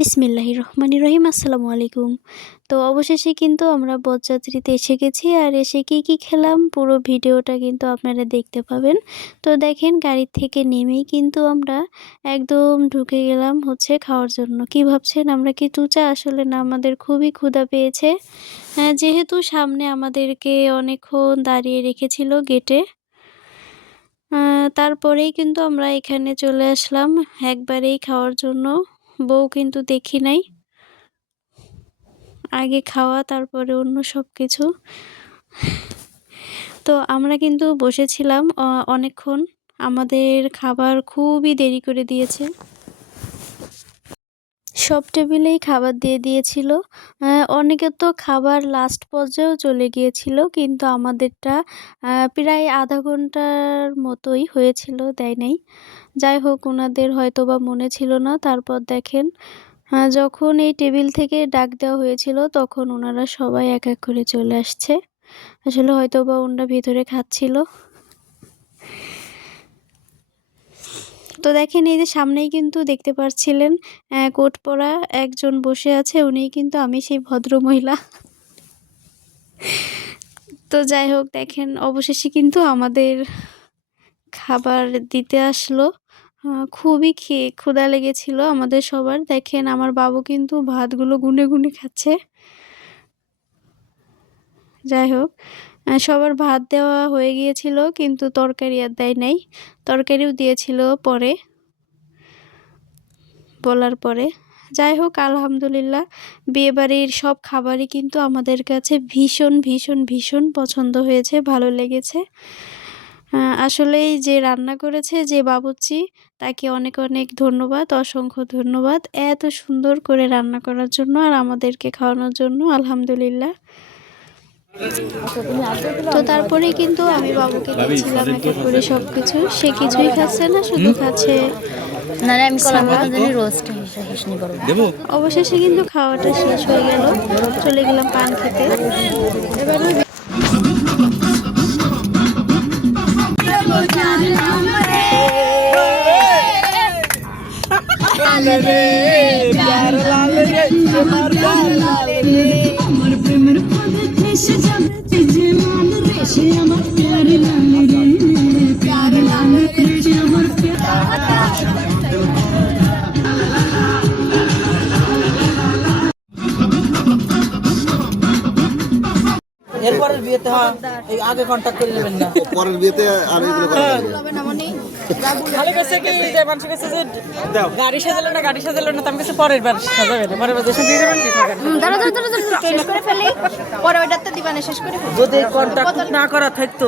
বিসমিল্লাহির রহমানির রহিম। আসসালামু আলাইকুম। তো অবশেষে কিন্তু আমরা বরযাত্রীতে এসে গেছি। আর এসে কি খেলাম পুরো ভিডিওটা কিন্তু আপনারা দেখতে পাবেন। তো দেখেন গাড়ি থেকে নেমেই কিন্তু আমরা একদম ঢুকে গেলাম হচ্ছে খাওয়ার জন্য। কি ভাবছেন আমরা কি চুচা? আসলে না, আমাদের খুবই ক্ষুধা পেয়েছে। যেহেতু সামনে আমাদেরকে অনেকক্ষণ দাঁড়িয়ে রেখেছিল গেটে। তারপরেই কিন্তু আমরা এখানে চলে আসলাম একবারেই খাওয়ার জন্য। বউ কিন্তু দেখি নাই, আগে খাওয়া তারপরে অন্য সব কিছু। তো আমরা কিন্তু বসেছিলাম অনেকক্ষণ। আমাদের খাবার খুবই দেরি করে দিয়েছে, সব টেবিলেই খাবার দিয়ে দিয়েছিল। অনেকে তো খাবার লাস্ট পর্যায়েও চলে গিয়েছিল, কিন্তু আমাদেরটা প্রায় আধা ঘন্টার মতোই হয়েছিল, দেয় নাই। যাই হোক, ওনাদের হয়তো বা মনে ছিল না। তারপর দেখেন যখন এই টেবিল থেকে ডাক দেওয়া হয়েছিল তখন ওনারা সবাই এক এক করে চলে আসছে। আসলে হয়তো বা ওনারা ভিতরে খাচ্ছিল। তো দেখেন এই যে সামনেই কিন্তু দেখতে পাচ্ছিলেন কোট পরা একজন বসে আছে, উনিই কিন্তু আমি সেই ভদ্র মহিলা। তো যাই হোক, দেখেন অবশেষে কিন্তু আমাদের খাবার দিতে আসলো। খুবই ক্ষুধা লেগেছিল আমাদের সবার। দেখেন আমার বাবু কিন্তু ভাতগুলো গুনে গুনে খাচ্ছে। যাই হোক, সবার ভাত দেওয়া হয়ে গিয়েছিল, কিন্তু তরকারি আর দেয় নাই। তরকারিও দিয়েছিল পরে, বলার পরে। যাই হোক, আলহামদুলিল্লাহ বিয়েবাড়ির সব খাবারই কিন্তু আমাদের কাছে ভীষণ ভীষণ ভীষণ পছন্দ হয়েছে, ভালো লেগেছে। আসলেই যে রান্না করেছে যে বাবুর্চি, তাকে অনেক অনেক ধন্যবাদ, অসংখ্য ধন্যবাদ এত সুন্দর করে রান্না করার জন্য আর আমাদেরকে খাওয়ানোর জন্য। আলহামদুলিল্লাহ। তো তারপরেই কিন্তু আমি বাবুকে দিচ্ছিলাম এক এক করে সব কিছু। সে কিছুই খাচ্ছে না, শুধু খাচ্ছে অবশেষে কিন্তু খাওয়াটা শেষ হয়ে গেল, চলে গেলাম পান খেতে। এরপরের বিয়েতে এই আগে কন্টাক্ট করে নেবেন না, পরের বিয়েতে আর এগুলো করা যাবে না। ভালো কাছে কি যে মানুষ কাছে যে গাড়ি সাজালো না তার কাছে পরের বার সাজাবে, পরের বার দেশে দিয়ে দেবেন। দাঁড়া চেঞ্জ করে ফেলি, পরে ওইটাতে দিবানে শেষ করে যদি কন্টাক্ট না করা থাকতো